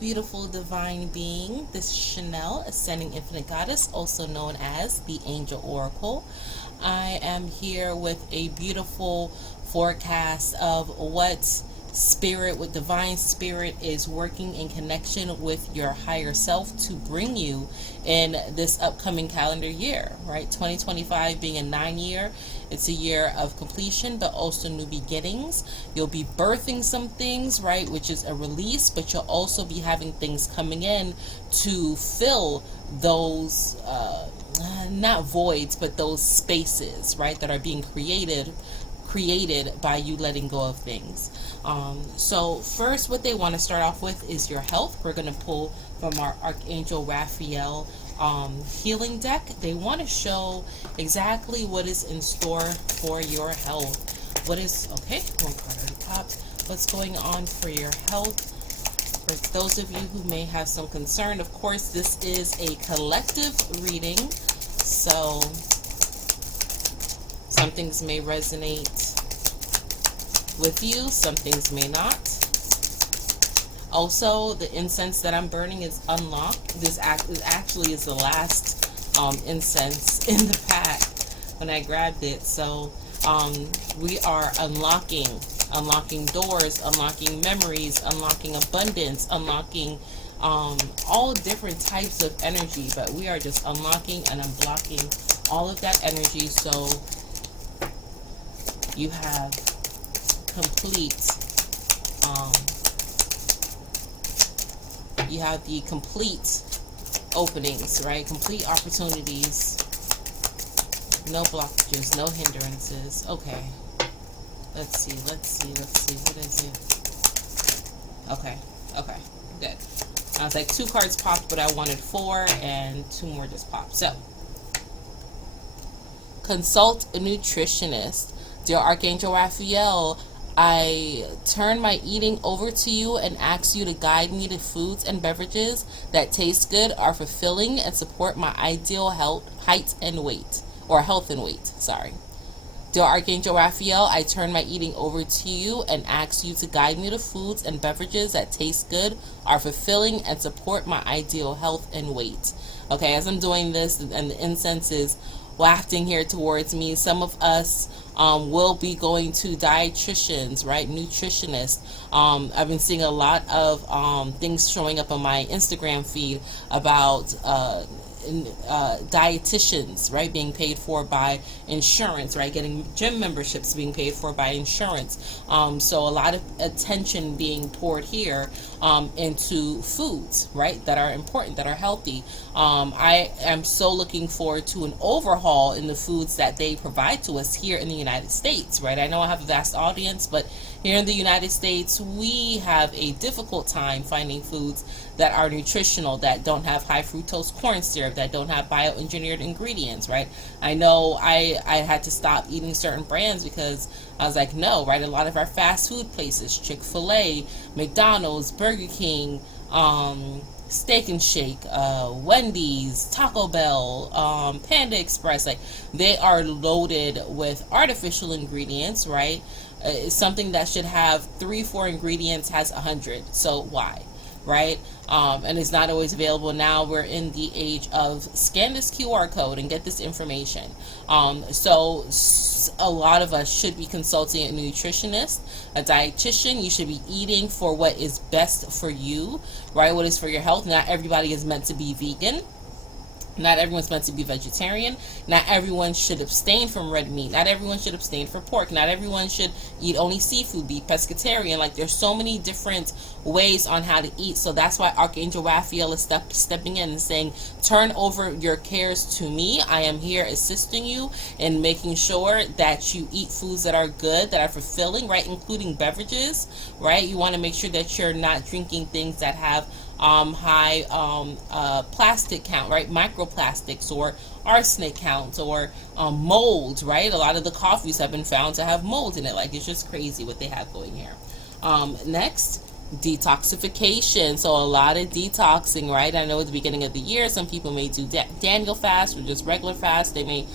beautiful divine being. This is Chanel, Ascending Infinite Goddess, also known as the Angel Oracle. I am here with a beautiful forecast of what spirit, what divine spirit is working in connection with your higher self to bring you in this upcoming calendar year, right? 2025 being a 9-year, it's a year of completion, but also new beginnings. You'll be birthing some things, right, which is a release, but you'll also be having things coming in to fill those, not voids, but those spaces, right, that are being created by you letting go of things. So first, what they want to start off with is your health. We're going to pull from our Archangel Raphael healing deck. They want to show exactly what is in store for your health. What is, okay, one card already popped. What's going on for your health? For those of you who may have some concern, of course, this is a collective reading, so some things may resonate with you, some things may not. Also, the incense that I'm burning is unlocked. This actually is the last incense in the pack when I grabbed it. So we are unlocking doors, unlocking memories, unlocking abundance, unlocking all different types of energy. But we are just unlocking and unblocking all of that energy, so you have complete you have the complete openings, right? Complete opportunities, no blockages, no hindrances. Okay, let's see what is it? Okay, good. I was like 2 cards popped, but I wanted 4 and 2 more just popped. So consult a nutritionist. Dear Archangel Raphael, I turn my eating over to you and ask you to guide me to foods and beverages that taste good, are fulfilling, and support my ideal health and weight. Sorry. Dear Archangel Raphael, I turn my eating over to you and ask you to guide me to foods and beverages that taste good, are fulfilling, and support my ideal health and weight. Okay, as I'm doing this and the incense is wafting here towards me, some of us will be going to dietitians, right? Nutritionists. I've been seeing a lot of things showing up on my Instagram feed about dietitians, right, being paid for by insurance, right, getting gym memberships being paid for by insurance. So a lot of attention being poured here into foods, right, that are important, that are healthy. I am so looking forward to an overhaul in the foods that they provide to us here in the United States, right? I know I have a vast audience, but here in the United States, we have a difficult time finding foods that are nutritional, that don't have high fructose corn syrup, that don't have bioengineered ingredients, right? I know I had to stop eating certain brands because I was like, no, right? A lot of our fast food places, Chick-fil-A, McDonald's, Burger King, Steak and Shake, Wendy's, Taco Bell, Panda Express, like they are loaded with artificial ingredients, right? It's something that should have 3-4 ingredients has 100. So why? Right? And it's not always available. Now we're in the age of scan this QR code and get this information. So a lot of us should be consulting a nutritionist, a dietitian. You should be eating for what is best for you, right? What is for your health. Not everybody is meant to be vegan. Not everyone's meant to be vegetarian. Not everyone should abstain from red meat. Not everyone should abstain from pork. Not everyone should eat only seafood, be pescatarian. Like there's so many different ways on how to eat. So that's why Archangel Raphael is stepping in and saying, turn over your cares to me. I am here assisting you in making sure that you eat foods that are good, that are fulfilling, right? Including beverages, right? You want to make sure that you're not drinking things that have high plastic count, right? Microplastics or arsenic count or mold, right? A lot of the coffees have been found to have mold in it. Like it's just crazy what they have going here. Next, detoxification. So a lot of detoxing, right? I know at the beginning of the year, some people may do Daniel fast or just regular fast. They may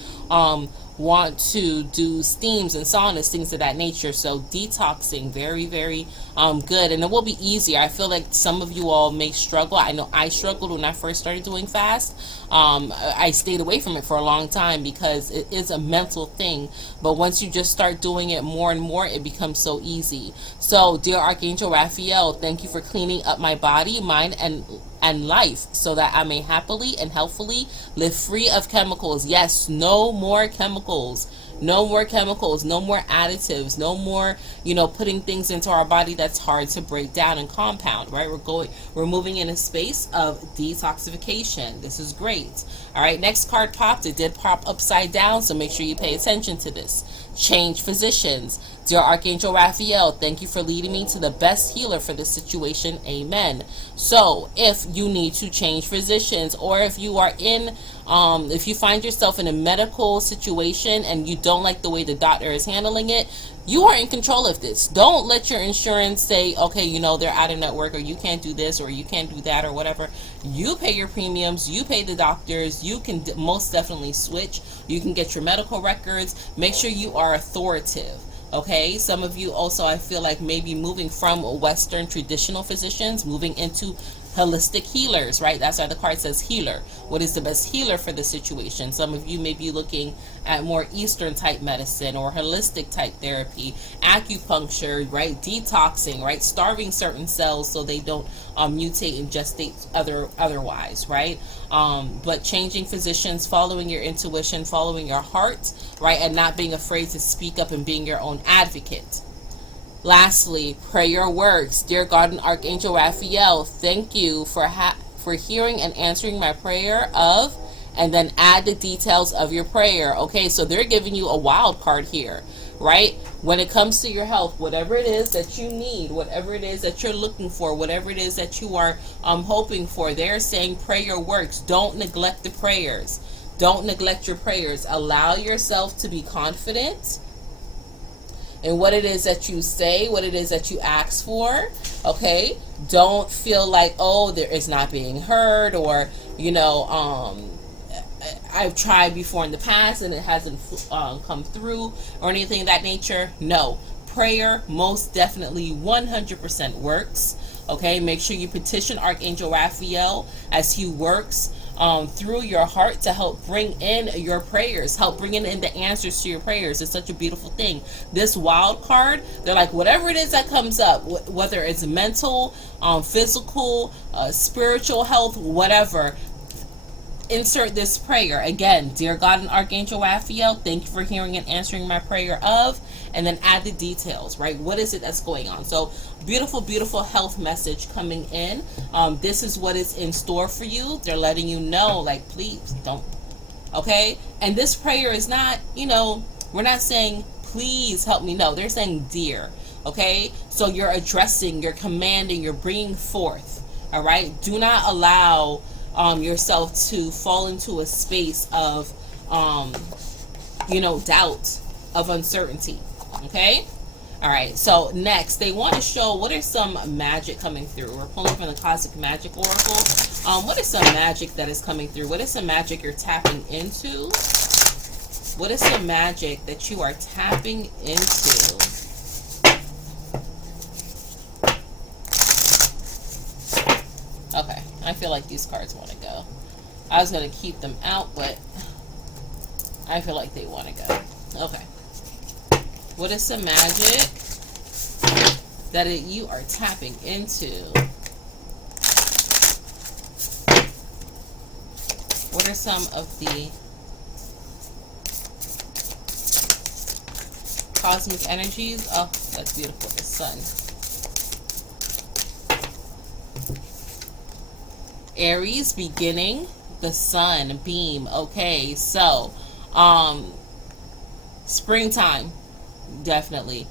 want to do steams and saunas, things of that nature. So detoxing, very, very good, and it will be easier. I feel like some of you all may struggle. I know I struggled when I first started doing fast. I stayed away from it for a long time because it is a mental thing, but once you just start doing it more and more, it becomes so easy. So dear Archangel Raphael, thank you for cleaning up my body, mind, and life, so that I may happily and healthfully live free of chemicals. Yes, no more chemicals. No more chemicals, no more additives, no more, putting things into our body that's hard to break down and compound, right? We're moving in a space of detoxification. This is great. All right, next card popped. It did pop upside down, so make sure you pay attention to this. Change physicians. Dear Archangel Raphael, thank you for leading me to the best healer for this situation. Amen. So if you need to change physicians, or if you are if you find yourself in a medical situation and you don't like the way the doctor is handling it, you are in control of this. Don't let your insurance say, okay, they're out of network, or you can't do this, or you can't do that, or whatever. You pay your premiums, you pay the doctors, you can most definitely switch. You can get your medical records. Make sure you are authoritative. Okay, some of you also, I feel like, maybe moving from Western traditional physicians, moving into holistic healers, right? That's why the card says healer. What is the best healer for the situation? Some of you may be looking at more Eastern type medicine or holistic type therapy, acupuncture, right? Detoxing, right? Starving certain cells so they don't mutate and gestate otherwise, right? But changing physicians, following your intuition, following your heart, right? And not being afraid to speak up and being your own advocate. Lastly, prayer works. Dear God and Archangel Raphael, thank you for hearing and answering my prayer of, and then add the details of your prayer. Okay, so they're giving you a wild card here, right? When it comes to your health, whatever it is that you need, whatever it is that you're looking for, whatever it is that you are hoping for, they're saying prayer works. Don't neglect the prayers. Don't neglect your prayers. Allow yourself to be confident and what it is that you say, what it is that you ask for, okay? Don't feel like, oh, there is not being heard, or, I've tried before in the past and it hasn't come through, or anything of that nature. No. Prayer most definitely 100% works, okay? Make sure you petition Archangel Raphael as he works through your heart to help bring in your prayers, help bring in the answers to your prayers. It's such a beautiful thing. This wild card, they're like, whatever it is that comes up, whether it's mental, physical, spiritual health, whatever, insert this prayer. Again, dear God and Archangel Raphael, thank you for hearing and answering my prayer of, and then add the details, right? What is it that's going on? So beautiful, beautiful health message coming in. This is what is in store for you. They're letting you know, like, please don't, okay? And this prayer is not, we're not saying, please help me. No, they're saying, dear, okay? So you're addressing, you're commanding, you're bringing forth, all right? Do not allow yourself to fall into a space of, doubt, of uncertainty. Okay? All right. So next, they want to show what are some magic coming through. We're pulling from the Classic Magic Oracle. What is some magic that is coming through? What is some magic you're tapping into? What is some magic that you are tapping into? Okay. I feel like these cards want to go. I was going to keep them out, but I feel like they want to go. Okay. What is some magic that you are tapping into? What are some of the cosmic energies? Oh, that's beautiful. The sun. Aries, beginning, the sun, beam. Okay, so springtime, definitely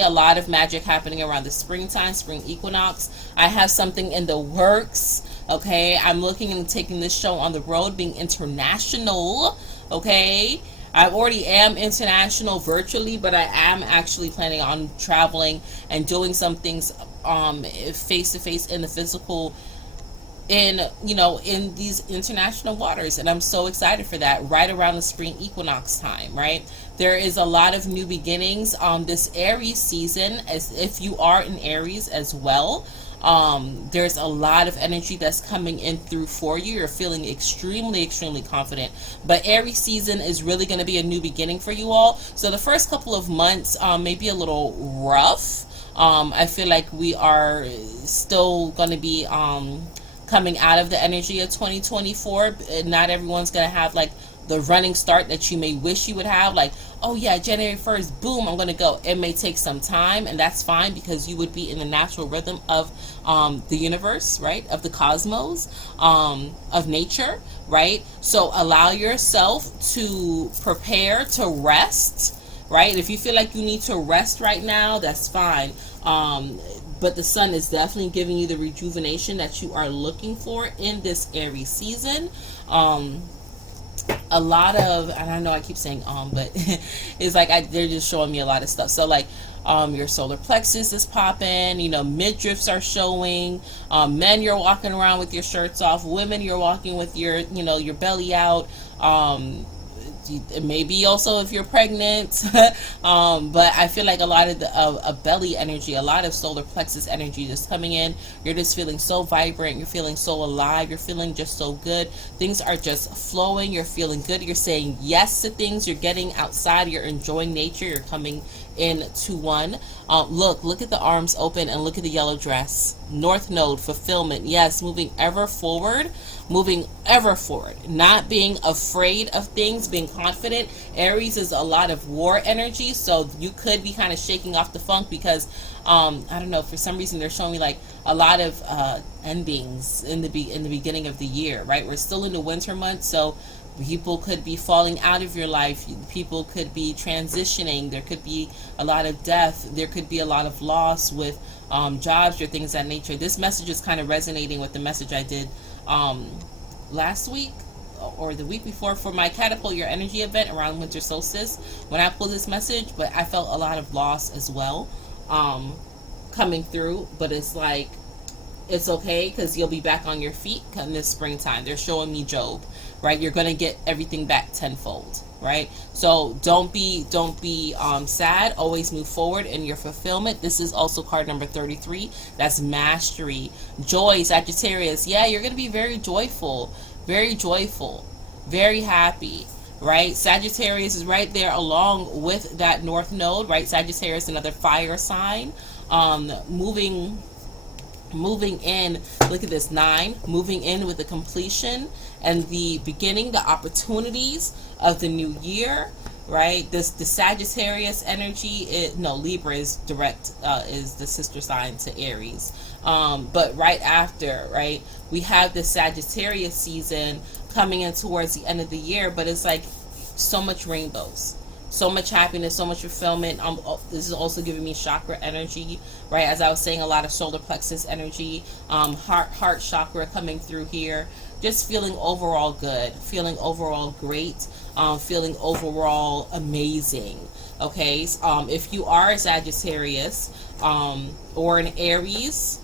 a lot of magic happening around the springtime, spring equinox. I have something in the works. Okay, I'm looking and taking this show on the road, being international. Okay, I already am international virtually, but I am actually planning on traveling and doing some things face to face in the physical in, you know, in these international waters, and I'm so excited for that, right around the spring equinox time, right? There is a lot of new beginnings this Aries season, as if you are in Aries as well. There's a lot of energy that's coming in through for you. You're feeling extremely confident, but Aries season is really going to be a new beginning for you all. So the first couple of months may be a little rough. I feel like we are still going to be coming out of the energy of 2024. Not everyone's going to have like the running start that you may wish you would have, like, oh yeah, January 1st, boom, I'm going to go. It may take some time, and that's fine, because you would be in the natural rhythm of the universe, right, of the cosmos, of nature, right? So allow yourself to prepare to rest, right? If you feel like you need to rest right now, that's fine. But the sun is definitely giving you the rejuvenation that you are looking for in this Aries season. A lot of, and I know I keep saying but it's like they're just showing me a lot of stuff. So like your solar plexus is popping, you know, midriffs are showing, men, you're walking around with your shirts off, women, you're walking with your, you know, your belly out. Maybe also if you're pregnant, but I feel like a lot of the belly energy, a lot of solar plexus energy just coming in. You're just feeling so vibrant, you're feeling so alive, you're feeling just so good. Things are just flowing, you're feeling good, you're saying yes to things, you're getting outside, you're enjoying nature, you're coming into one. Look at the arms open, and look at the yellow dress. North node, fulfillment. Yes, moving ever forward, not being afraid of things, being confident. Aries is a lot of war energy, so you could be kind of shaking off the funk, because I don't know, for some reason they're showing me like a lot of endings in the beginning of the year, right? We're still in the winter months, so people could be falling out of your life, people could be transitioning, there could be a lot of death, there could be a lot of loss with jobs or things of that nature. This message is kind of resonating with the message I did last week or the week before for my Catapult Your Energy event around winter solstice, when I pulled this message. But I felt a lot of loss as well coming through, but it's like, it's okay, because you'll be back on your feet come this springtime. They're showing me Job, right? You're going to get everything back tenfold, right? So don't be sad. Always move forward in your fulfillment. This is also card number 33. That's mastery. Joy, Sagittarius. Yeah, you're going to be very joyful, very happy, right? Sagittarius is right there along with that North Node, right? Sagittarius, another fire sign, moving in. Look at this, 9, moving in with the completion and the beginning, the opportunities of the new year, right? The Sagittarius energy, Libra is direct, is the sister sign to Aries, but right after, right, we have the Sagittarius season coming in towards the end of the year, but it's like so much rainbows, so much happiness, so much fulfillment. This is also giving me chakra energy, right? As I was saying, a lot of solar plexus energy, heart chakra coming through here. Just feeling overall good, feeling overall great, feeling overall amazing. Okay, if you are a Sagittarius or an Aries,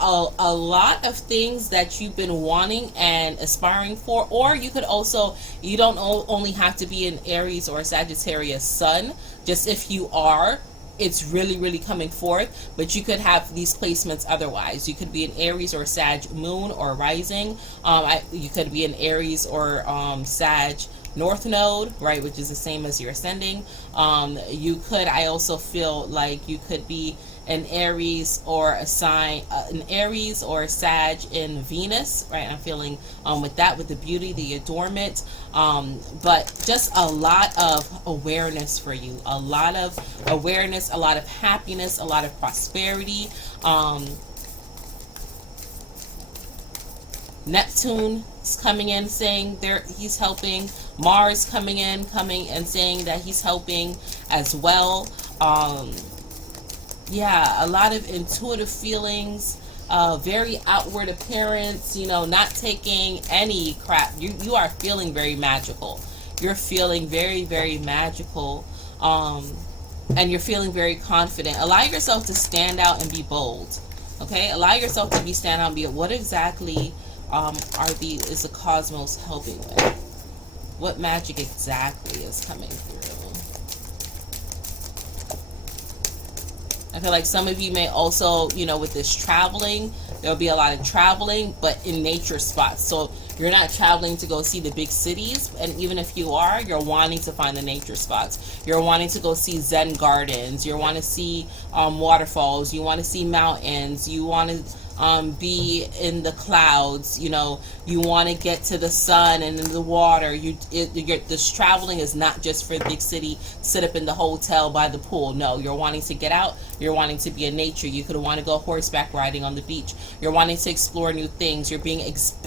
a lot of things that you've been wanting and aspiring for, or you could also, you don't only have to be an Aries or a Sagittarius sun, just if you are, it's really coming forth, but you could have these placements otherwise. You could be an Aries or Sag moon or rising. You could be an Aries or Sag North Node, right, which is the same as your ascending. You could, I also feel like you could be an Aries or a sign, an Aries or a Sag in Venus, right? I'm feeling with that, with the beauty, the adornment, but just a lot of awareness for you, a lot of awareness, a lot of happiness, a lot of prosperity. Neptune is coming in saying he's helping. Mars coming and saying that he's helping as well. Yeah, a lot of intuitive feelings, very outward appearance, not taking any crap. You are feeling very magical. You're feeling very magical, and you're feeling very confident. Allow yourself to stand out and be bold. Okay, allow yourself to stand out and be, what exactly is the cosmos helping with? What magic exactly is coming through? I feel like some of you may also, you know, with this traveling, there'll be a lot of traveling, but in nature spots. So you're not traveling to go see the big cities, and even if you are, you're wanting to find the nature spots. You're wanting to go see Zen gardens. You want to see waterfalls. You want to see mountains. You want to be in the clouds. You know, you want to get to the sun and in the water. This traveling is not just for the big city, sit up in the hotel by the pool. No, you're wanting to get out. You're wanting to be in nature. You could want to go horseback riding on the beach. You're wanting to explore new things. You're being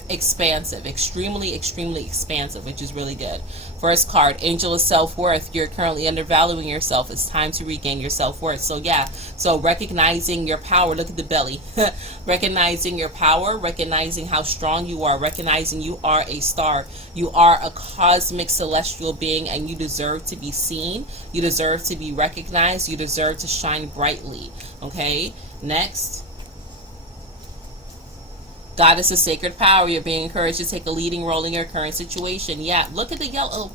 expansive, extremely expansive, which is really good. First card, Angel of Self-Worth. You're currently undervaluing yourself. It's time to regain your self-worth. So yeah, so recognizing your power. Look at the belly. Recognizing your power, recognizing how strong you are, recognizing you are a star. You are a cosmic celestial being, and you deserve to be seen. You deserve to be recognized. You deserve to shine brightly. Okay, next. Goddess of Sacred Power. You're being encouraged to take a leading role in your current situation. Yeah, look at the yellow.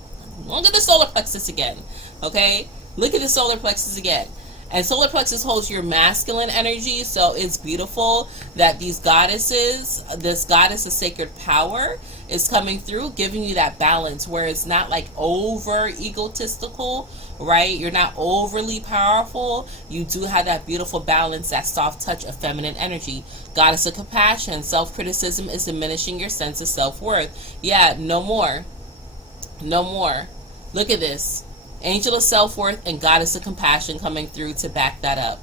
Look at the solar plexus again. Okay, look at the solar plexus again. And solar plexus holds your masculine energy, so it's beautiful that these goddesses, this goddess of sacred power is coming through, giving you that balance where it's not like over egotistical, right? You're not overly powerful. You do have that beautiful balance, that soft touch of feminine energy. Goddess of compassion. Self-criticism is diminishing your sense of self-worth. Yeah, no more. No more. Look at this. Angel of Self-Worth and Goddess of Compassion coming through to back that up.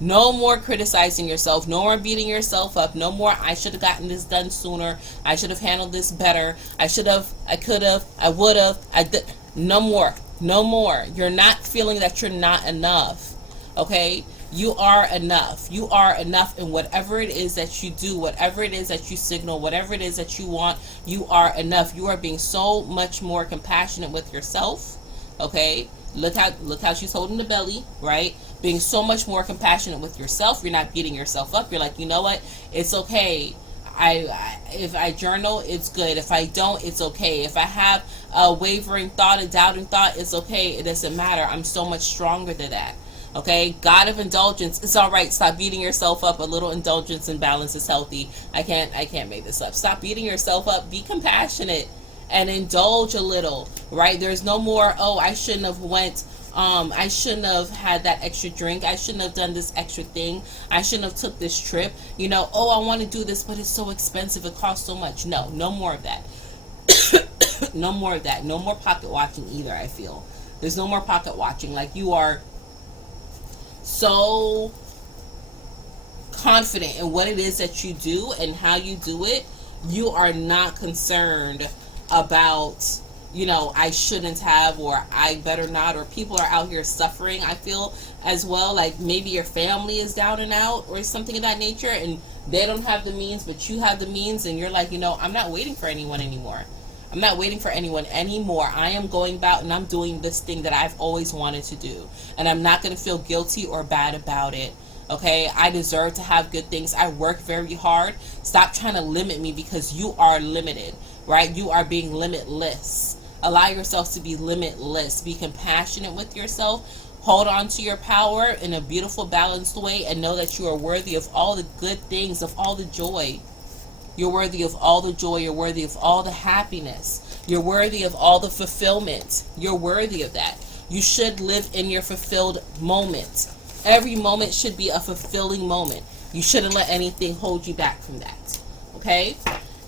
No more criticizing yourself. No more beating yourself up. No more, I should have gotten this done sooner. I should have handled this better. I should have, I could have, I would have, I did. No more. No more. You're not feeling that you're not enough. Okay? You are enough. You are enough in whatever it is that you do, whatever it is that you signal, whatever it is that you want. You are enough. You are being so much more compassionate with yourself. Okay, look how she's holding the belly, right? Being so much more compassionate with yourself. You're not beating yourself up. You're like, you know what? It's okay. If I journal, it's good. If I don't, it's okay. If I have a wavering thought, a doubting thought, it's okay. It doesn't matter. I'm so much stronger than that. Okay, God of indulgence. It's all right. Stop beating yourself up. A little indulgence and balance is healthy. I can't make this up. Stop beating yourself up. Be compassionate and indulge a little, right? There's no more, oh, I shouldn't have went, I shouldn't have had that extra drink. I shouldn't have done this extra thing. I shouldn't have took this trip. You know, oh, I want to do this, but it's so expensive. It costs so much. No more of that. No more of that. No more pocket watching either, I feel. There's no more pocket watching. Like, you are so confident in what it is that you do and how you do it. You are not concerned about, you know, I shouldn't have, or I better not, or people are out here suffering. I feel as well, like maybe your family is down and out or something of that nature, and they don't have the means, but you have the means, and you're like, you know, I'm not waiting for anyone anymore. I'm not waiting for anyone anymore. I am going about and I'm doing this thing that I've always wanted to do, and I'm not going to feel guilty or bad about it. Okay, I deserve to have good things. I work very hard. Stop trying to limit me, because you are limited, right? You are being limitless. Allow yourself to be limitless. Be compassionate with yourself. Hold on to your power in a beautiful, balanced way, and know that you are worthy of all the good things, of all the joy. You're worthy of all the joy. You're worthy of all the happiness. You're worthy of all the fulfillment. You're worthy of that. You should live in your fulfilled moment. Every moment should be a fulfilling moment. You shouldn't let anything hold you back from that. Okay?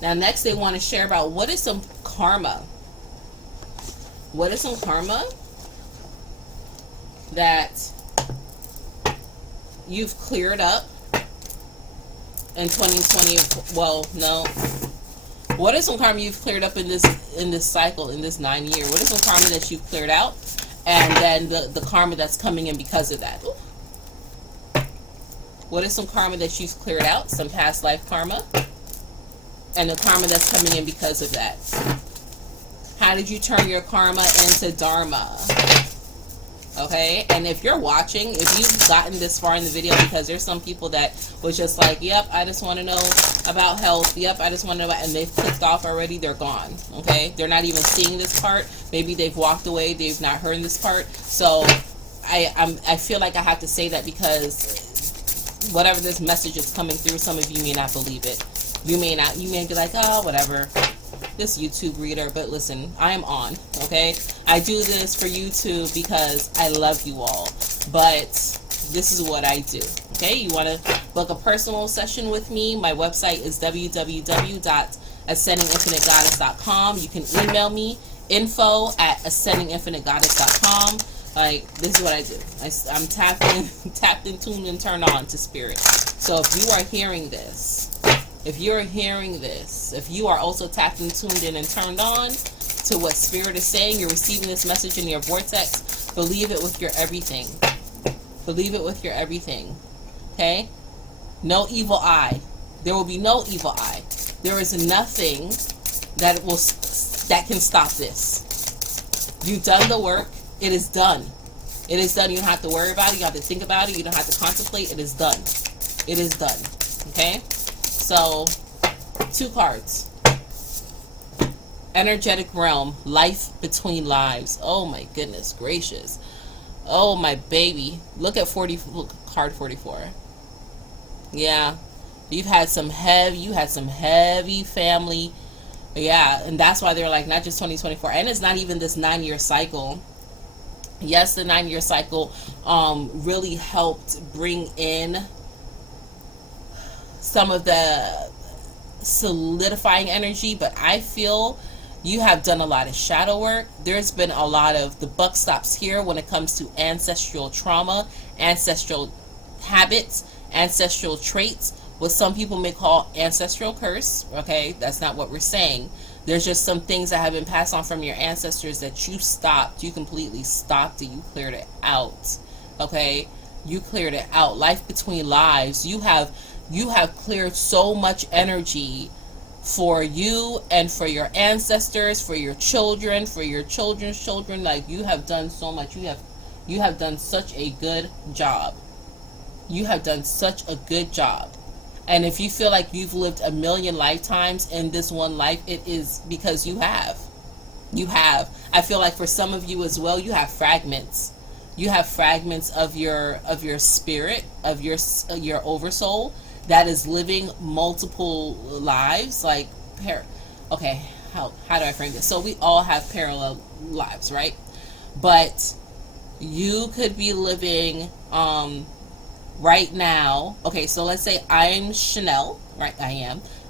Now, next they want to share about what is some karma. What is some karma that you've cleared up in 2020? Well, no. What is some karma you've cleared up in this cycle, in this 9 year? What is some karma that you've cleared out? And then the karma that's coming in because of that. What is some karma that you've cleared out? Some past life karma. And the karma that's coming in because of that. How did you turn your karma into dharma? Okay, and if you're watching, if you've gotten this far in the video, because there's some people that was just like, yep, I just want to know about health, yep, I just want to know about, and they've clicked off already, they're gone. Okay, they're not even seeing this part. Maybe they've walked away, they've not heard this part. So I feel like I have to say that, because whatever this message is coming through, some of you may not believe it. You may be like, oh, whatever, this YouTube reader. But listen, I am on. Okay, I do this for YouTube because I love you all, but this is what I do. Okay, you want to book a personal session with me? My website is www.ascendinginfinitegoddess.com. You can email me, info@ascendinginfinitegoddess.com. Like, this is what I do. I'm tapped in, tuned, and turned on to spirit. So if you are hearing this, if you're hearing this, if you are also tapped in, tuned in, and turned on to what spirit is saying, you're receiving this message in your vortex, believe it with your everything. Believe it with your everything. Okay? No evil eye. There will be no evil eye. There is nothing that can stop this. You've done the work. It is done. It is done. You don't have to worry about it. You don't have to think about it. You don't have to contemplate. It is done. It is done. Okay? So, 2 cards. Energetic realm. Life between lives. Oh my goodness gracious. Oh my baby. Look at card 44. Yeah. You had some heavy family. Yeah, and that's why they're like, not just 2024. And it's not even this 9-year cycle. Yes, the 9-year cycle really helped bring in some of the solidifying energy, but I feel you have done a lot of shadow work. There's been a lot of, the buck stops here when it comes to ancestral trauma, ancestral habits, ancestral traits, what some people may call ancestral curse. Okay, that's not what we're saying. There's just some things that have been passed on from your ancestors that you stopped. You completely stopped it. You cleared it out. Okay, you cleared it out. Life between lives. You have cleared so much energy for you and for your ancestors, for your children, for your children's children. Like, you have done so much. You have done such a good job. You have done such a good job. And if you feel like you've lived a million lifetimes in this one life, it is because you have. You have. I feel like for some of you as well, you have fragments. You have fragments of your spirit, of your oversoul that is living multiple lives. Like, okay, how do I frame this? So we all have parallel lives, right? But you could be living right now. Okay, so let's say I'm Chanel, right?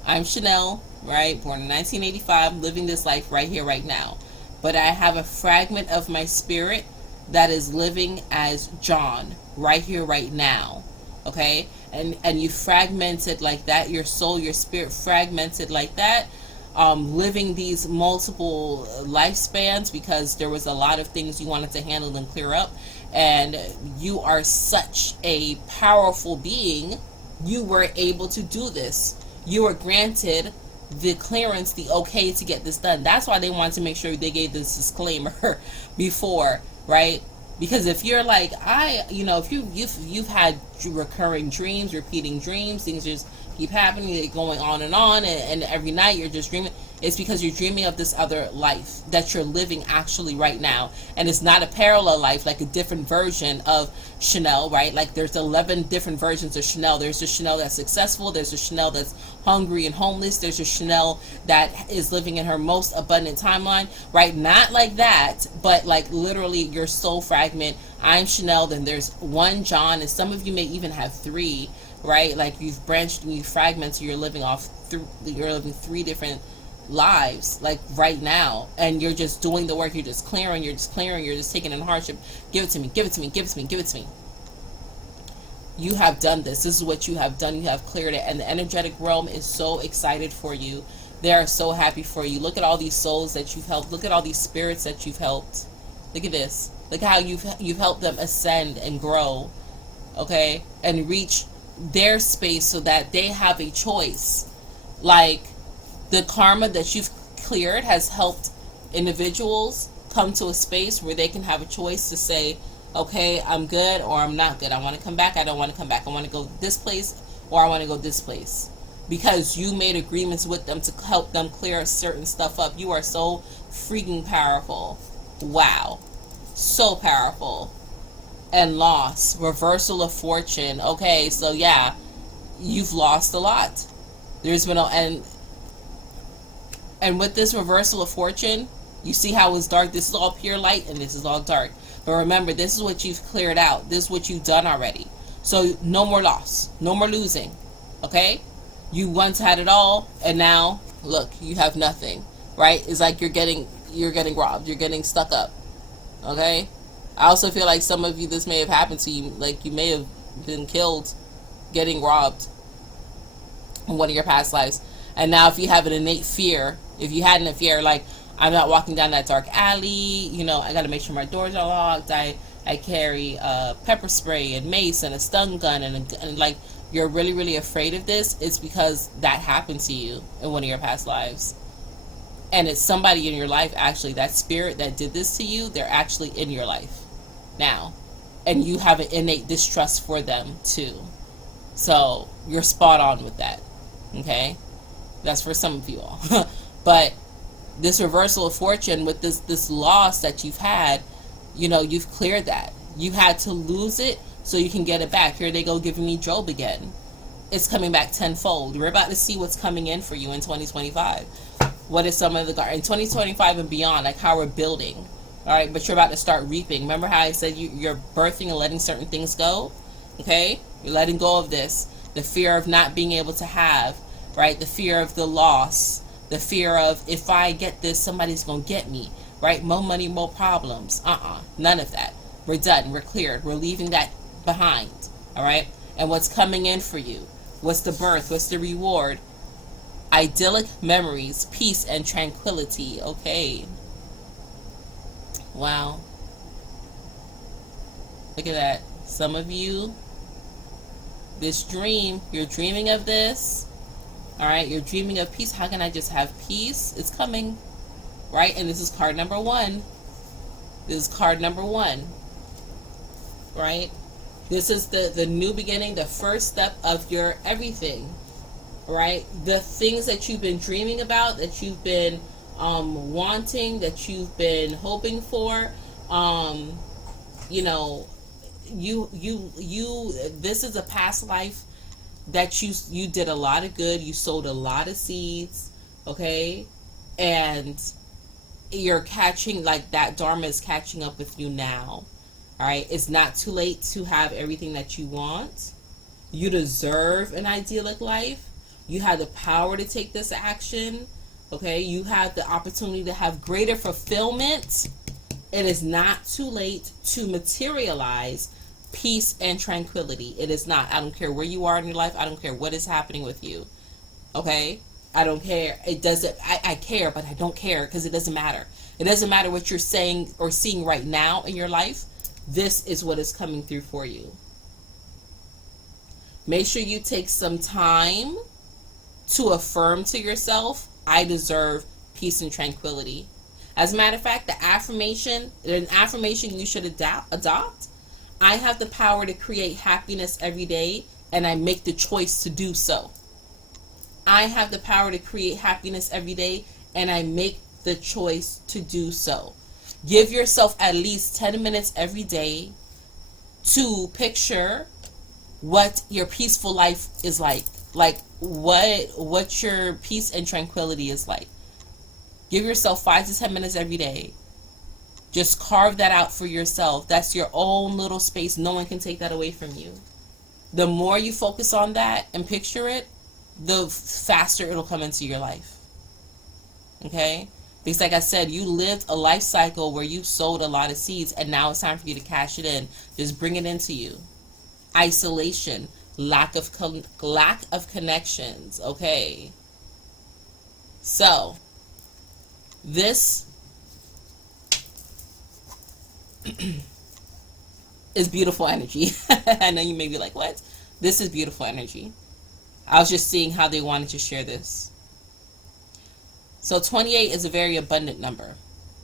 I'm Chanel, right? Born in 1985, living this life right here, right now. But I have a fragment of my spirit that is living as John right here, right now. Okay, and you fragmented like that. Your soul, your spirit fragmented like that, living these multiple lifespans because there was a lot of things you wanted to handle and clear up. And you are such a powerful being, you were able to do this. You were granted the clearance, the okay to get this done. That's why they wanted to make sure they gave this disclaimer before, right? Because if you're like, if you've had recurring dreams, repeating dreams, things just keep happening, going on, and every night you're just dreaming, it's because you're dreaming of this other life that you're living actually right now. And it's not a parallel life, like a different version of Chanel, right? Like, there's 11 different versions of Chanel. There's a Chanel that's successful. There's a Chanel that's hungry and homeless. There's a Chanel that is living in her most abundant timeline, right? Not like that, but like literally your soul fragment. I'm Chanel, then there's one John, and some of you may even have 3, right? Like, you've branched and you fragmented, you're living 3 different lives, like right now, and you're just doing the work. You're just clearing, you're just taking in hardship. Give it to me, give it to me, give it to me, give it to me. You have done this. This is what you have done. You have cleared it, and the energetic realm is so excited for you. They are so happy for you. Look at all these souls that you've helped. Look at all these spirits that you've helped. Look at this. Look how you've helped them ascend and grow, okay, and reach their space so that they have a choice. Like, the karma that you've cleared has helped individuals come to a space where they can have a choice to say, Okay, I'm good or I'm not good. I want to come back. I don't want to come back. I want to go this place or I want to go this place. Because you made agreements with them to help them clear certain stuff up. You are so freaking powerful. Wow. So powerful. And loss. Reversal of fortune. Okay, so yeah, you've lost a lot. There's been and with this reversal of fortune, you see how it's dark. This is all pure light and this is all dark. But remember, this is what you've cleared out. This is what you've done already. So no more loss. No more losing. Okay? You once had it all, and now, look, you have nothing. Right? It's like you're getting robbed. You're getting stuck up. Okay? I also feel like some of you, this may have happened to you. Like you may have been killed getting robbed in one of your past lives. And now if you have an innate fear, if you had a fear, like, I'm not walking down that dark alley, you know, I got to make sure my doors are locked, I carry pepper spray and mace and a stun gun, and like, you're really, really afraid of this, it's because that happened to you in one of your past lives. And it's somebody in your life, actually, that spirit that did this to you, they're actually in your life now. And you have an innate distrust for them, too. So, you're spot on with that. Okay? That's for some of you all. But this reversal of fortune with this loss that you've had, you know, you've cleared that. You had to lose it so you can get it back. Here they go giving me Job again. It's coming back tenfold. We're about to see what's coming in for you in 2025. What is some of the in 2025 and beyond, like how we're building. All right, but you're about to start reaping. Remember how I said you're birthing and letting certain things go? Okay? You're letting go of this. The fear of not being able to have, right? The fear of the loss. The fear of, if I get this, somebody's going to get me, right? More money, more problems. None of that. We're done. We're cleared. We're leaving that behind, all right? And what's coming in for you? What's the birth? What's the reward? Idyllic memories, peace, and tranquility. Okay. Wow. Look at that. Some of you, this dream, you're dreaming of this. All right, you're dreaming of peace. How can I just have peace? It's coming, right? And this is card number 1. This is card number 1, right? This is the new beginning, the first step of your everything, right? The things that you've been dreaming about, that you've been wanting, that you've been hoping for, you know, this is a past life that you did a lot of good, you sowed a lot of seeds, okay? And you're catching, like, that Dharma is catching up with you now, all right? It's not too late to have everything that you want. You deserve an idyllic life. You have the power to take this action, okay? You have the opportunity to have greater fulfillment. It is not too late to materialize peace and tranquility. It is not. I don't care where you are in your life. I don't care what is happening with you. Okay? I don't care. It doesn't. I care, but I don't care because it doesn't matter. It doesn't matter what you're saying or seeing right now in your life. This is what is coming through for you. Make sure you take some time to affirm to yourself, I deserve peace and tranquility. As a matter of fact, an affirmation you should adopt. I have the power to create happiness every day, and I make the choice to do so. I have the power to create happiness every day, and I make the choice to do so. Give yourself at least 10 minutes every day to picture what your peaceful life is like what your peace and tranquility is like. Give yourself 5 to 10 minutes every day. Just carve that out for yourself. That's your own little space. No one can take that away from you. The more you focus on that and picture it, the faster it'll come into your life. Okay? Because like I said, you lived a life cycle where you sowed a lot of seeds, and now it's time for you to cash it in. Just bring it into you. Isolation, lack of connections. Okay? So, this is beautiful energy. I know you may be like, what? This is beautiful energy. I was just seeing how they wanted to share this. So 28 is a very abundant number.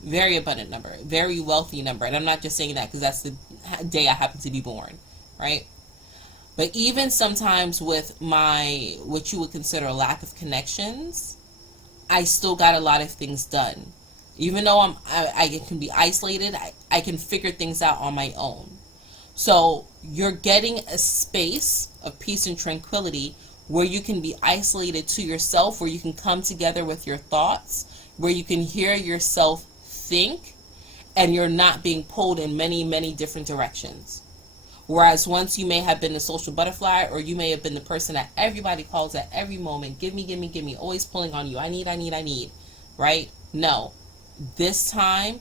Very abundant number, very wealthy number. And I'm not just saying that because that's the day I happen to be born, right? But even sometimes with my, what you would consider a lack of connections, I still got a lot of things done. Even though I can be isolated, I can figure things out on my own. So you're getting a space of peace and tranquility where you can be isolated to yourself, where you can come together with your thoughts, where you can hear yourself think, and you're not being pulled in many, many different directions. Whereas once you may have been the social butterfly, or you may have been the person that everybody calls at every moment, give me, give me, give me, always pulling on you, I need, right? No. This time,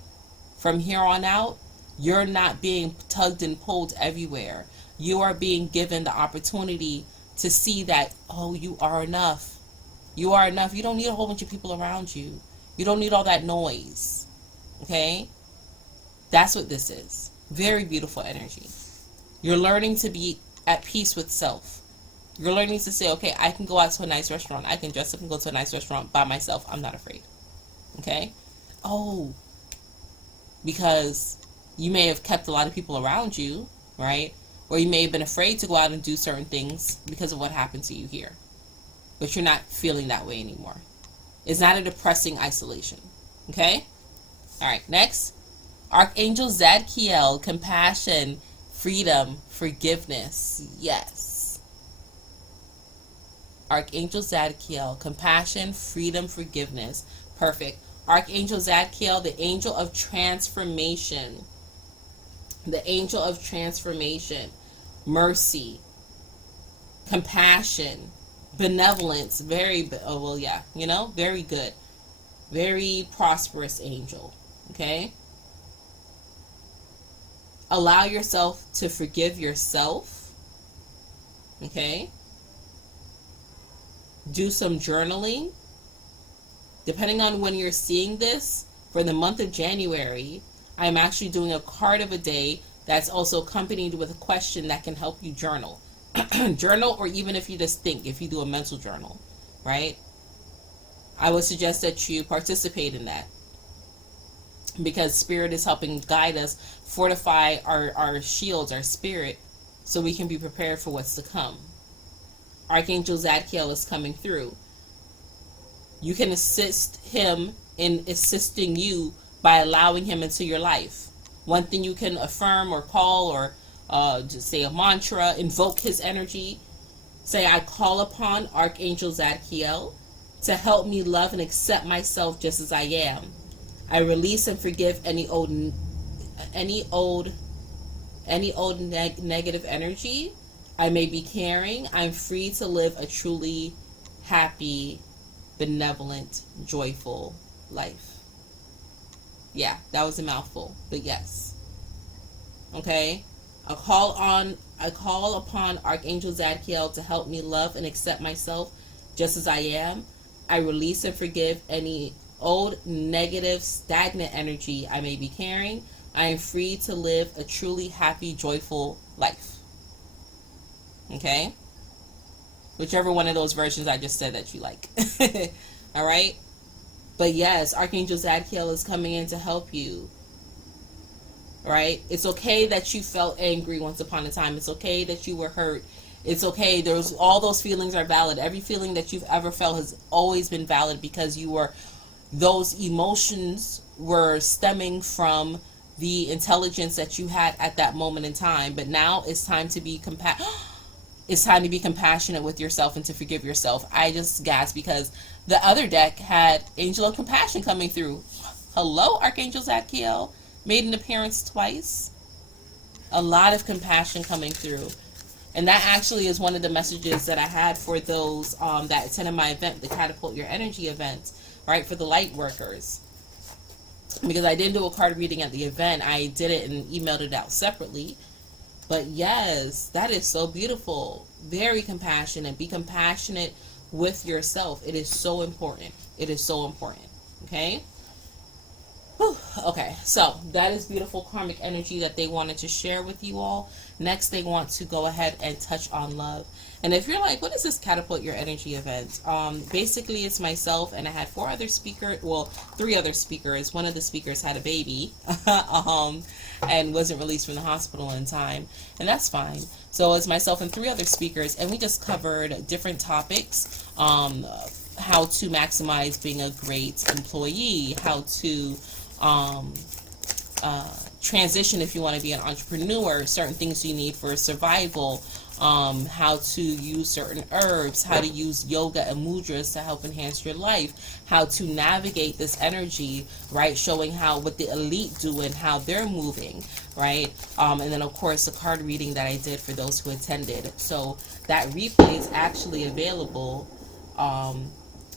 from here on out, you're not being tugged and pulled everywhere. You are being given the opportunity to see that, oh, you are enough. You are enough. You don't need a whole bunch of people around you. You don't need all that noise. Okay? That's what this is. Very beautiful energy. You're learning to be at peace with self. You're learning to say, okay, I can go out to a nice restaurant. I can dress up and go to a nice restaurant by myself. I'm not afraid. Okay? Oh, because you may have kept a lot of people around you, right? Or you may have been afraid to go out and do certain things because of what happened to you here. But you're not feeling that way anymore. It's not a depressing isolation. Okay? All right, next. Archangel Zadkiel, compassion, freedom, forgiveness. Yes. Archangel Zadkiel, compassion, freedom, forgiveness. Perfect. Archangel Zadkiel, the angel of transformation. The angel of transformation. Mercy. Compassion. Benevolence. Very, very good. Very prosperous angel. Okay? Allow yourself to forgive yourself. Okay? Do some journaling. Depending on when you're seeing this, for the month of January, I'm actually doing a card of a day that's also accompanied with a question that can help you journal. Journal, or even if you just think, if you do a mental journal, right? I would suggest that you participate in that, because Spirit is helping guide us, fortify our shields, our spirit, so we can be prepared for what's to come. Archangel Zadkiel is coming through. You can assist him in assisting you by allowing him into your life. One thing you can affirm or call, or just say a mantra, invoke his energy. Say, I call upon Archangel Zadkiel to help me love and accept myself just as I am. I release and forgive any old negative energy I may be carrying. I'm free to live a truly happy, benevolent, joyful life. Yeah, that was a mouthful, but yes. Okay? I call upon Archangel Zadkiel to help me love and accept myself just as I am. I release and forgive any old, negative, stagnant energy I may be carrying. I am free to live a truly happy, joyful life. Okay? Whichever one of those versions I just said that you like. All right? But yes, Archangel Zadkiel is coming in to help you. Right? It's okay that you felt angry once upon a time. It's okay that you were hurt. It's okay. All those feelings are valid. Every feeling that you've ever felt has always been valid, because those emotions were stemming from the intelligence that you had at that moment in time. But now it's time to be compassionate with yourself and to forgive yourself. I just gasped because the other deck had Angel of Compassion coming through. Hello, Archangel Zadkiel. Made an appearance twice. A lot of compassion coming through. And that actually is one of the messages that I had for those that attended my event, the Catapult Your Energy event, right, for the light workers. Because I didn't do a card reading at the event. I did it and emailed it out separately. But yes, that is so beautiful. Very compassionate. Be compassionate with yourself. It is so important. It is so important. Okay? Whew. Okay, so that is beautiful karmic energy that they wanted to share with you all. Next, they want to go ahead and touch on love. And if you're like, what is this Catapult Your Energy event? Basically, it's myself, and I had 4 other speakers, well, 3 other speakers. One of the speakers had a baby and wasn't released from the hospital in time, and that's fine. So it's myself and 3 other speakers, and we just covered different topics. How to maximize being a great employee, how to transition if you want to be an entrepreneur, certain things you need for survival, how to use certain herbs, how to use yoga and mudras to help enhance your life, how to navigate this energy, right? Showing how what the elite do and how they're moving, right? And then of course the card reading that I did for those who attended. So that replay is actually available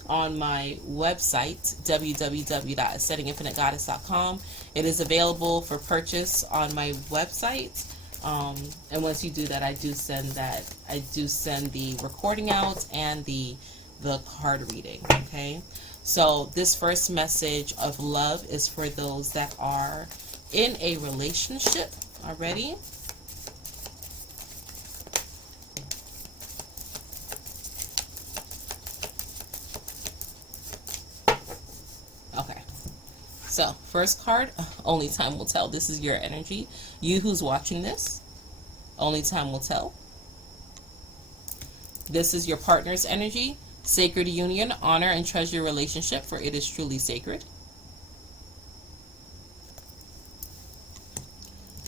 on my website, www.ascendinginfinitegoddess.com. It is available for purchase on my website. And once you do that, I do send the recording out and the card reading. Okay. So this first message of love is for those that are in a relationship already. Okay. So, first card, only time will tell. This is your energy. You who's watching this, only time will tell. This is your partner's energy. Sacred union, honor and treasure your relationship, for it is truly sacred.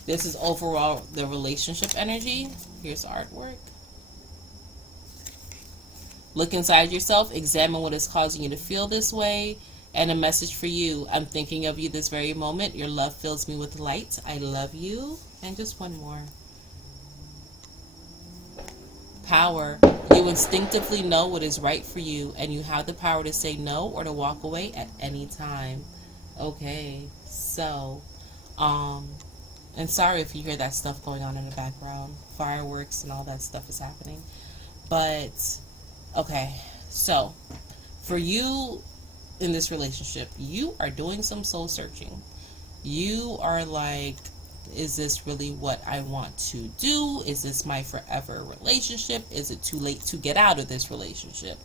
This is overall the relationship energy. Here's artwork. Look inside yourself. Examine what is causing you to feel this way. And a message for you. I'm thinking of you this very moment. Your love fills me with light. I love you. And just one more. Power. You instinctively know what is right for you, and you have the power to say no or to walk away at any time. Okay, so, and sorry if you hear that stuff going on in the background. Fireworks and all that stuff is happening. But, okay, so, for you in this relationship, you are doing some soul searching. You are like, is this really what I want to do? Is this my forever relationship? Is it too late to get out of this relationship?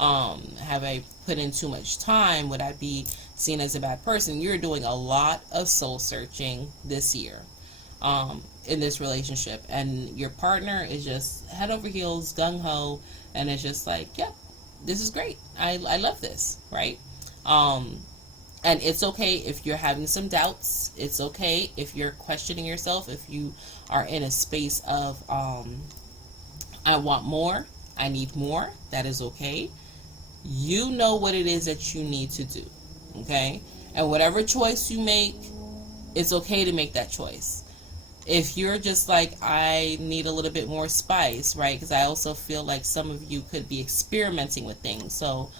Have I put in too much time? Would I be seen as a bad person? You're doing a lot of soul searching this year in this relationship, and your partner is just head over heels, gung-ho, and it's just like, yep, this is great. I love this, right? And it's okay if you're having some doubts. It's okay if you're questioning yourself. If you are in a space of, I want more, I need more, that is okay. You know what it is that you need to do, okay? And whatever choice you make, it's okay to make that choice. If you're just like, I need a little bit more spice, right? Because I also feel like some of you could be experimenting with things. So,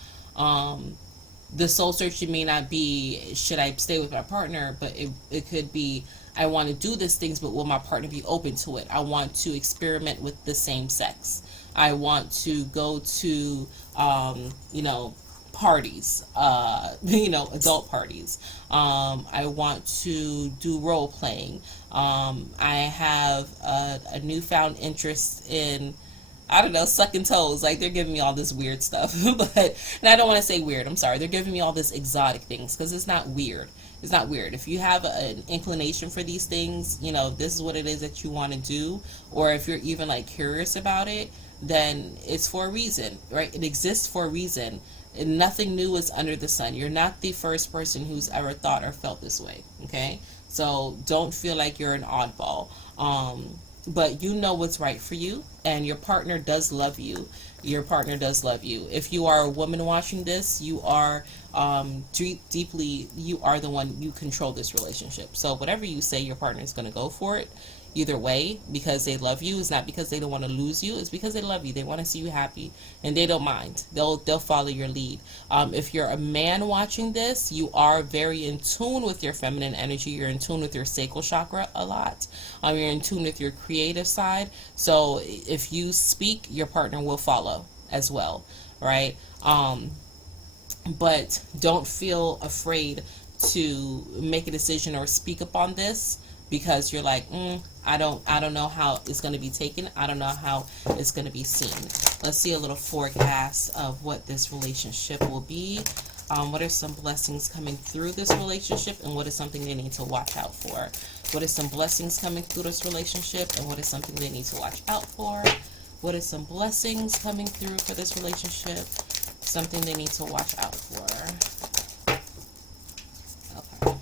the soul searching may not be, should I stay with my partner? But it could be, I want to do these things, but will my partner be open to it? I want to experiment with the same sex. I want to go to, parties, adult parties. I want to do role playing. I have a newfound interest in, I don't know, sucking toes. Like, they're giving me all this weird stuff. And I don't want to say weird. I'm sorry. They're giving me all this exotic things, because it's not weird. It's not weird. If you have an inclination for these things, this is what it is that you want to do. Or if you're even like curious about it, then it's for a reason, right? It exists for a reason. And nothing new is under the sun. You're not the first person who's ever thought or felt this way. Okay. So don't feel like you're an oddball. But you know what's right for you, and your partner does love you. Your partner does love you. If you are a woman watching this, you are deeply, you are the one, you control this relationship. So whatever you say, your partner is going to go for it. Either way, because they love you. It's not because they don't want to lose you. It's because they love you. They want to see you happy, and they don't mind. They'll follow your lead. If you're a man watching this, you are very in tune with your feminine energy. You're in tune with your sacral chakra a lot. You're in tune with your creative side. So if you speak, your partner will follow as well, right? But don't feel afraid to make a decision or speak upon this. because you're like, I don't know how it's going to be taken. I don't know how it's going to be seen. Let's see a little forecast of what this relationship will be. What are some blessings coming through this relationship, and what is something they need to watch out for? What are some blessings coming through this relationship, and what is something they need to watch out for? What are some blessings coming through for this relationship? Something they need to watch out for. Okay.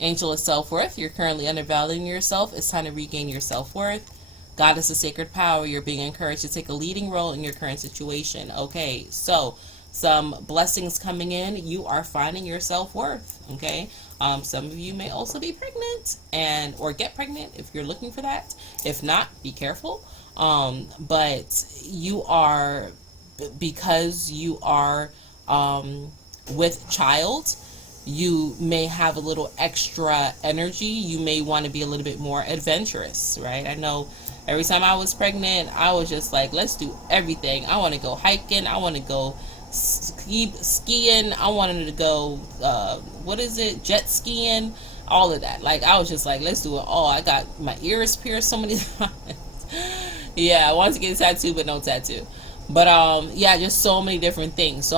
Angel of self-worth. You're currently undervaluing yourself. It's time to regain your self-worth. Goddess of sacred power. You're being encouraged to take a leading role in your current situation. Okay, so some blessings coming in. You are finding your self-worth. Okay, some of you may also be pregnant or get pregnant if you're looking for that. If not, be careful. But you are, because you are with child, you may have a little extra energy. You may want to be a little bit more adventurous, right? I know every time I was pregnant, I was just like, let's do everything. I want to go hiking. I want to go skiing. I wanted to go, jet skiing, all of that. Like, I was just like, let's do it all. I got my ears pierced so many times. Yeah, I wanted to get a tattoo, but no tattoo. But, yeah, just so many different things.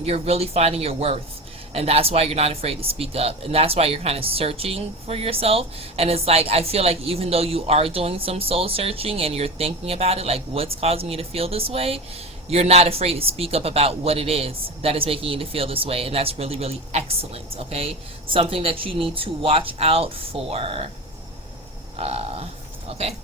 You're really finding your worth. And that's why you're not afraid to speak up. And that's why you're kind of searching for yourself. And it's like, I feel like even though you are doing some soul searching and you're thinking about it, like, what's causing you to feel this way, you're not afraid to speak up about what it is that is making you to feel this way. And that's really, really excellent, okay? Something that you need to watch out for. Okay.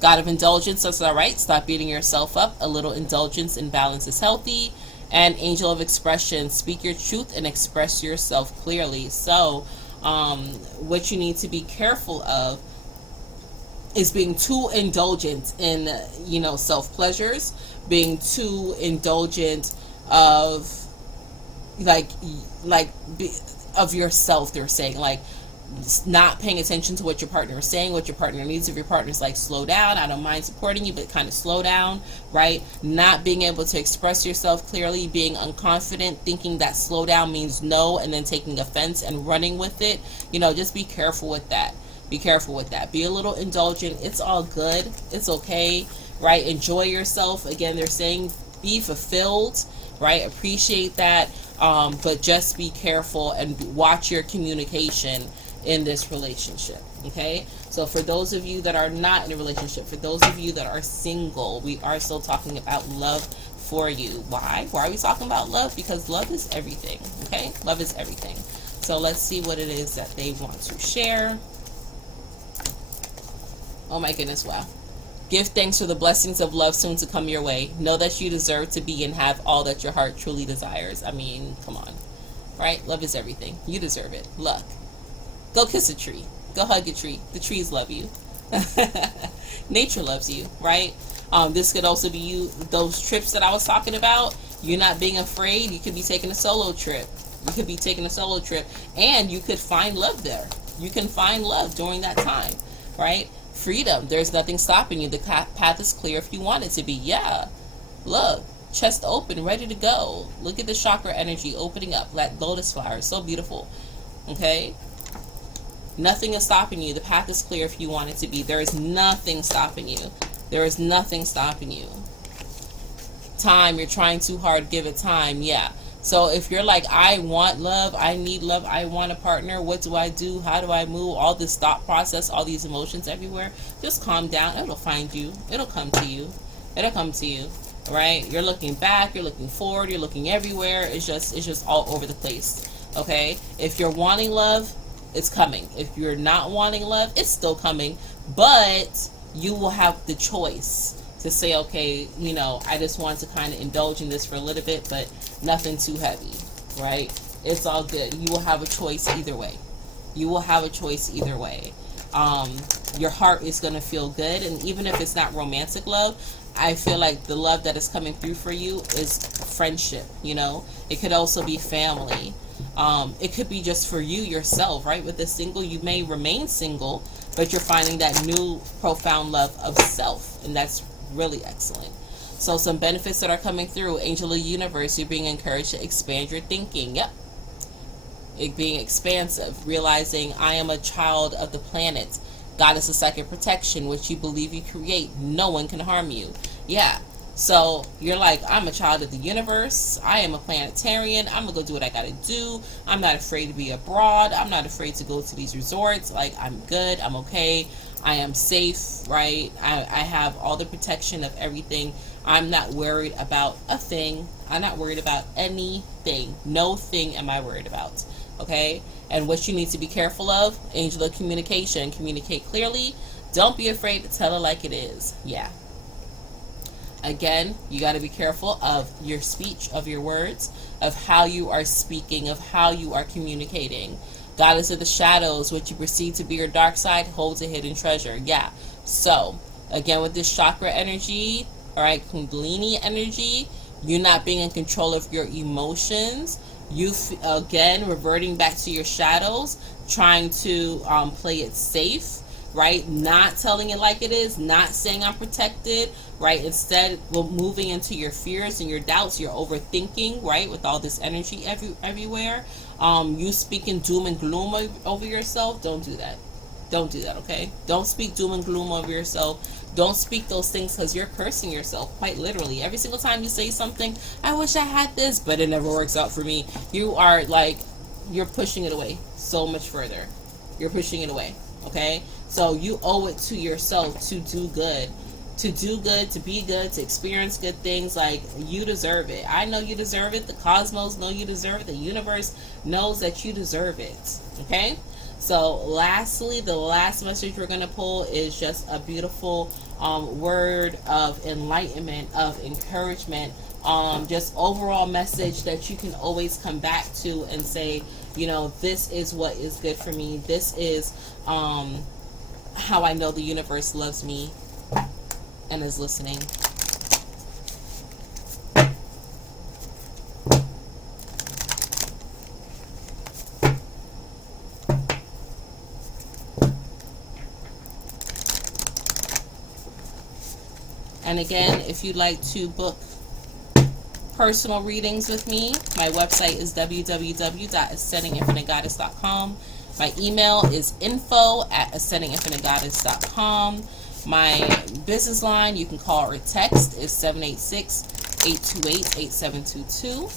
God of indulgence, that's all right. Stop beating yourself up. A little indulgence and balance is healthy. And angel of expression, speak your truth and express yourself clearly. So what you need to be careful of is being too indulgent in, self pleasures, being too indulgent of of yourself. They're saying, like, not paying attention to what your partner is saying, what your partner needs. If your partner's like, slow down, I don't mind supporting you, but kind of slow down, right? Not being able to express yourself clearly, being unconfident, thinking that slow down means no, and then taking offense and running with it. Just be careful with that. Be careful with that. Be a little indulgent. It's all good. It's okay, right? Enjoy yourself. Again, they're saying be fulfilled, right? Appreciate that. But just be careful and watch your communication in this relationship. Okay, so for those of you that are not in a relationship, for those of you that are single, we are still talking about love for you. Why are we talking about love? Because love is everything. Okay, love is everything. So let's see what it is that they want to share. Oh my goodness, wow. Give thanks for the blessings of love soon to come your way. Know that you deserve to be and have all that your heart truly desires. I mean, come on, right? Love is everything. You deserve it. Luck. Go kiss a tree. Go hug a tree. The trees love you. Nature loves you, right? This could also be you. Those trips that I was talking about, you're not being afraid. You could be taking a solo trip. And you could find love there. You can find love during that time, right? Freedom. There's nothing stopping you. The path is clear if you want it to be. Yeah. Look. Chest open, ready to go. Look at the chakra energy opening up. That lotus flower is so beautiful. Okay? Nothing is stopping you. The path is clear if you want it to be. There is nothing stopping you. There is nothing stopping you. Time. You're trying too hard. Give it time. Yeah. So if you're like, I want love, I need love, I want a partner, what do I do? How do I move? All this thought process, all these emotions everywhere, just calm down. It'll find you. It'll come to you. It'll come to you, right? You're looking back, you're looking forward, you're looking everywhere. It's just all over the place, okay? If you're wanting love, it's coming. If you're not wanting love, it's still coming, but you will have the choice to say, okay, I just want to kind of indulge in this for a little bit, but nothing too heavy, right? It's all good. You will have a choice either way. Your heart is going to feel good. And even if it's not romantic love, I feel like the love that is coming through for you is friendship, It could also be family. It could be just for you yourself, right? With the single, you may remain single, but you're finding that new profound love of self. And that's really excellent. So some benefits that are coming through. Angel of the universe, you're being encouraged to expand your thinking. Yep. It being expansive, realizing I am a child of the planet. Goddess of psychic protection, which you believe you create. No one can harm you. Yeah. So you're like, I'm a child of the universe. I am a planetarian. I'm going to go do what I got to do. I'm not afraid to be abroad. I'm not afraid to go to these resorts. Like, I'm good. I'm okay. I am safe, right? I have all the protection of everything. I'm not worried about a thing. I'm not worried about anything. No thing am I worried about. Okay? And what you need to be careful of, angel of communication. Communicate clearly. Don't be afraid to tell it like it is. Yeah. Again, you got to be careful of your speech, of your words, of how you are speaking, of how you are communicating. Goddess of the shadows, what you perceive to be your dark side holds a hidden treasure. Yeah. So, again, with this chakra energy, all right, Kundalini energy, you're not being in control of your emotions. You, again, reverting back to your shadows, trying to play it safe, right? Not telling it like it is, not saying I'm protected, right? Instead, we're moving into your fears and your doubts, your overthinking, right? With all this energy everywhere. You speaking doom and gloom over yourself. Don't do that. Don't do that, okay? Don't speak doom and gloom over yourself. Don't speak those things, because you're cursing yourself, quite literally. Every single time you say something, I wish I had this, but it never works out for me. You are like, you're pushing it away so much further. You're pushing it away, okay? So you owe it to yourself to do good. To do good, to be good, to experience good things. Like, you deserve it. I know you deserve it. The cosmos know you deserve it. The universe knows that you deserve it, okay? So lastly, the last message we're going to pull is just a beautiful word of enlightenment, of encouragement, just overall message that you can always come back to and say, you know, this is what is good for me. This is how I know the universe loves me and is listening. And again, if you'd like to book personal readings with me, my website is www.ascendinginfinitegoddess.com. My email is info@ascendinginfinitegoddess.com. My business line, you can call or text, is 786-828-8722.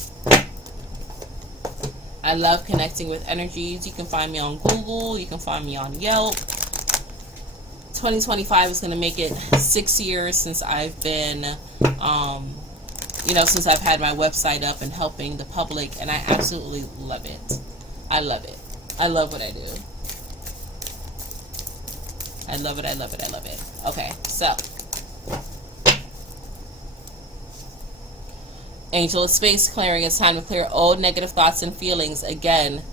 I love connecting with energies. You can find me on Google. You can find me on Yelp. 2025 is going to make it 6 years since I've been, since I've had my website up and helping the public, and I absolutely love it. I love it. I love what I do. I love it. I love it. I love it. Okay, so Angel of Space Clearing. It's time to clear old negative thoughts and feelings. Again,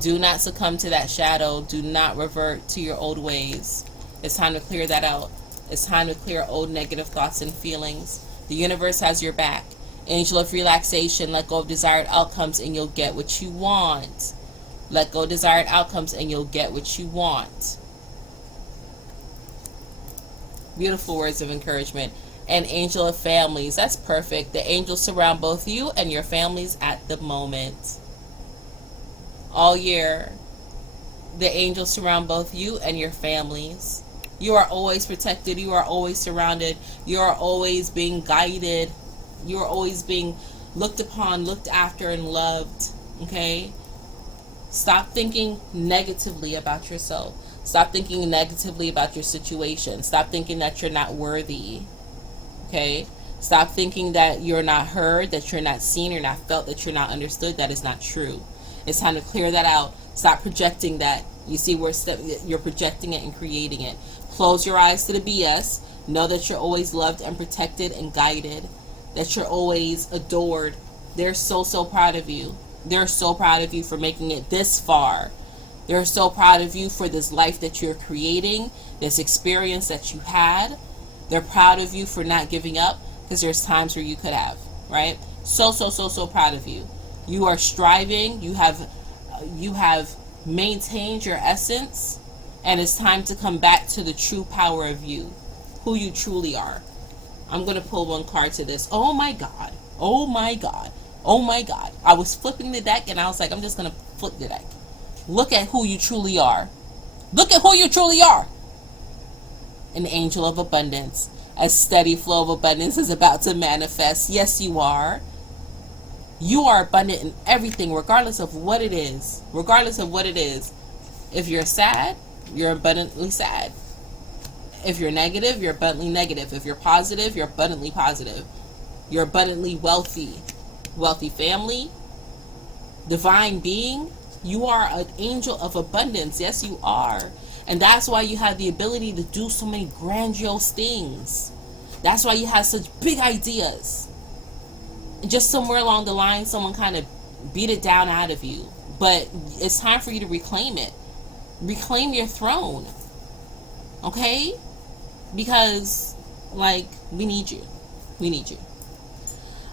do not succumb to that shadow. Do not revert to your old ways. It's time to clear that out. It's time to clear old negative thoughts and feelings. The universe has your back. Angel of relaxation. Let go of desired outcomes and you'll get what you want. Let go of desired outcomes and you'll get what you want. Beautiful words of encouragement. And angel of families. That's perfect. The angels surround both you and your families at the moment. All year, the angels surround both you and your families. You are always protected. You are always surrounded. You are always being guided. You are always being looked upon, looked after, and loved. Okay? Stop thinking negatively about yourself. Stop thinking negatively about your situation. Stop thinking that you're not worthy. Okay? Stop thinking that you're not heard, that you're not seen, you're not felt, that you're not understood. That is not true. It's time to clear that out. Stop projecting that. You see where you're projecting it and creating it. Close your eyes to the BS. Know that you're always loved and protected and guided. That you're always adored. They're so proud of you. They're so proud of you for making it this far. They're so proud of you for this life that you're creating, this experience that you had. They're proud of you for not giving up, because there's times where you could have, right? So proud of you. You are striving. You have maintained your essence, and it's time to come back to the true power of you, who you truly are. I'm going to pull one card to this. Oh my God. Oh my God. Oh my God. I was flipping the deck and I was like, I'm just going to flip the deck. Look at who you truly are. Look at who you truly are. An angel of abundance. A steady flow of abundance is about to manifest. Yes, you are. You are abundant in everything, regardless of what it is. Regardless of what it is. If you're sad, you're abundantly sad. If you're negative, you're abundantly negative. If you're positive, you're abundantly positive. You're abundantly wealthy. Wealthy family. Divine being. You are an angel of abundance. Yes, you are. And that's why you have the ability to do so many grandiose things. That's why you have such big ideas. And just somewhere along the line, someone kind of beat it down out of you. But it's time for you to reclaim it. Reclaim your throne. Okay? Because, like, we need you. We need you.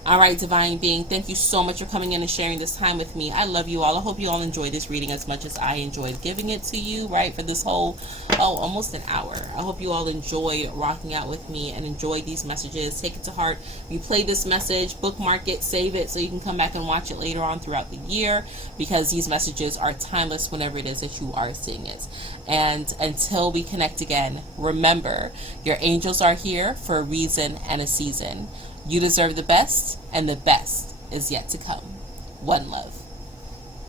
All right, divine being, thank you so much for coming in and sharing this time with me. I love you all. I hope you all enjoyed this reading as much as I enjoyed giving it to you, right, for this whole, almost an hour. I hope you all enjoyed rocking out with me and enjoyed these messages. Take it to heart. Replay this message, bookmark it, save it, so you can come back and watch it later on throughout the year, because these messages are timeless whenever it is that you are seeing it. And until we connect again, remember, your angels are here for a reason and a season. You deserve the best, and the best is yet to come. One love.